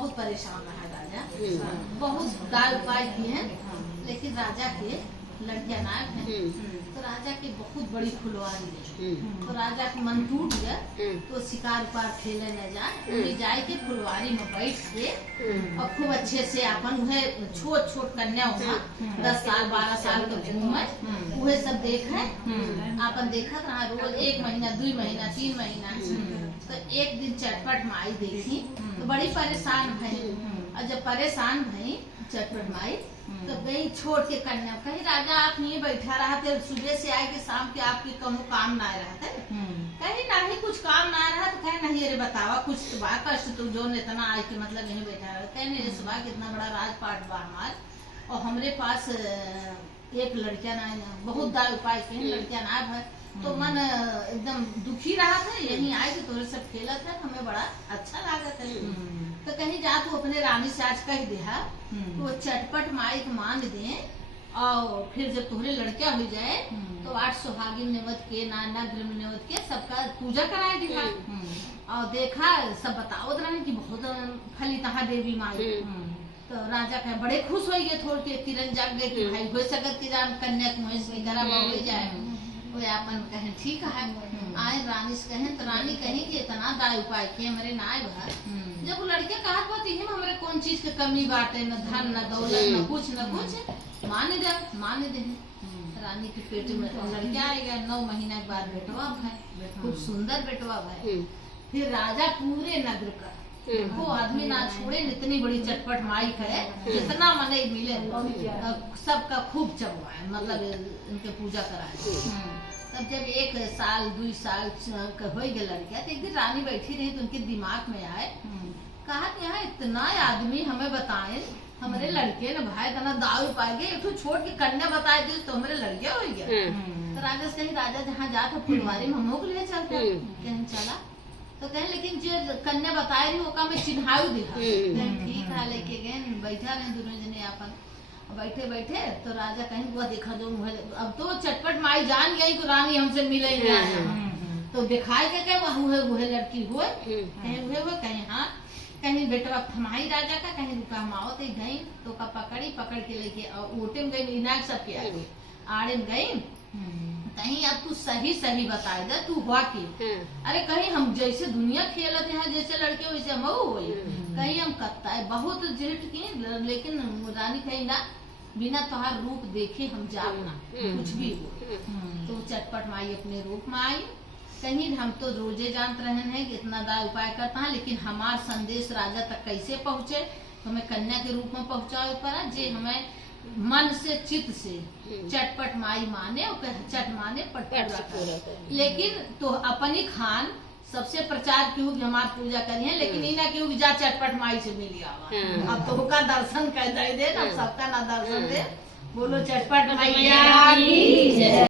बहुत परेशान रहा राजा। बहुत दाल उपाय किए हैं, लेकिन राजा के लड़कियां नायक हैं। तो राजा की बहुत बड़ी फुलवारी है। तो राजा का मन टूट गया, तो शिकार उपार खेले न जाए, जाए के फुलवारी में बैठ के और खूब अच्छे से अपन उन्हें छोट छोट कन्या हुआ 10 साल 12 साल के घूमे, उहे सब देखे। अपन देखा रहा रोज 1 महीना 2 महीना 3 महीना। तो एक दिन चटपट माई देखी तो बड़ी परेशान भई, और जब परेशान भई चटपट माई तो गई छोड़ के कन्या, कहीं राजा आप नहीं बैठा रहा थे, सुबह से आए के शाम के आपके कहूँ काम ना रहा था, कहीं नहीं कुछ काम ना रहा तो कहे नहीं अरे बतावा कुछ तो बा कष्ट तो जो इतना आए के मतलब नहीं बैठा रहा, कहे नहीं सुबह कितना बड़ा राजपाट बा हमार और हमरे पास एक लड़कियां ना बहुत दाय उपाय के लड़कियां ना है, तो मन एकदम दुखी रहा था, यही आए कि तोरे सब खेला था, हमें बड़ा अच्छा लगा था। तो कहीं जा तू अपने रानी से आज कह दिया तो वो चटपट माई को मान दे, और फिर जब तुम्हारे लड़कियां हो जाए तो 8 सुहागिन नेवत के नाना ग्रम नेवत के सबका पूजा कराए दिया। और देखा सब बताओ रहे कि बहुत फली तहा देवी माई। तो राजा कहे बड़े खुश हो गए, थोड़ के किरण जाग गए कि भाई हो सकत के जान कन्या हो जाए। वो अपन कहें ठीक है, आए रानी से कहें तो रानी कहीं कि इतना दाय उपाय किए हमारे नाय भर, जब वो लड़के कहा पाती है हमारे कौन चीज की कमी बाटे, न धन न दौलत न कुछ मान दे। रानी के पेट में लड़का आएगा, 9 महीना के बाद बेटवा भाई, खूब सुंदर बेटवा भाई। फिर राजा पूरे नगर का वो आदमी ना छोड़े, इतनी बड़ी चटपट माई है, जितना मने मिले सबका खूब चबवाए, मतलब इनके पूजा कराए। तब जब 1 साल 2 साल हो गए लड़किया, तो एक दिन रानी बैठी रही तो उनके दिमाग में आए, कहा कि यहाँ इतना आदमी हमें बताए हमारे लड़के न भाई तना दारू पाए गए, एक छोड़ के कन्या बताए दी तो हमारे लड़के हो गया। तो राजा से कहीं राजा जहाँ जाता फुलवारी में हम लोग ले चलते, कहीं चला तो कहें लेकिन जो कन्या बताए रही वो का मैं चिन्हाऊ दिखा, ठीक है लेके गए, बैठा रहे दोनों जने अपन बैठे बैठे। तो राजा कहीं वो देखा जो अब तो चटपट माई जान गई कि रानी हमसे मिलेंगे, तो दिखाए के कहे वह लड़की हुए, कहीं हुए कहीं हाँ, कहीं बेटवा थमाई राजा का, कहीं रुका माओ तो गई तो का पकड़ के लेके ओटे में गई, इनाक सबके आड़े में गई, कहीं अब तू सही बताए दे तू हुआ की। अरे कहीं हम जैसे दुनिया खेलते हैं जैसे लड़के वैसे हम हुई, कहीं हम कत्ता है बहुत जेठ की, लेकिन रानी कहीं ना बिना तोहार रूप देखे हम जाना कुछ भी हो। तो चटपट माई अपने रूप में आई, कहीं हम तो रोजे जानते रहे हैं कि इतना दाय उपाय करता है, लेकिन हमार संदेश राजा तक कैसे पहुँचे, हमें कन्या के रूप में पहुँचाए पर जे हमें मन से चित्त से चटपट माई माने और चट माने पट, लेकिन तो अपनी खान सबसे प्रचार क्यों कि हमारी पूजा करिए, लेकिन इना क्यों कि जा चटपट माई से मिल आवा, अब तो का दर्शन कर दे, सबका ना दर्शन दे, बोलो चटपट मैया की जय।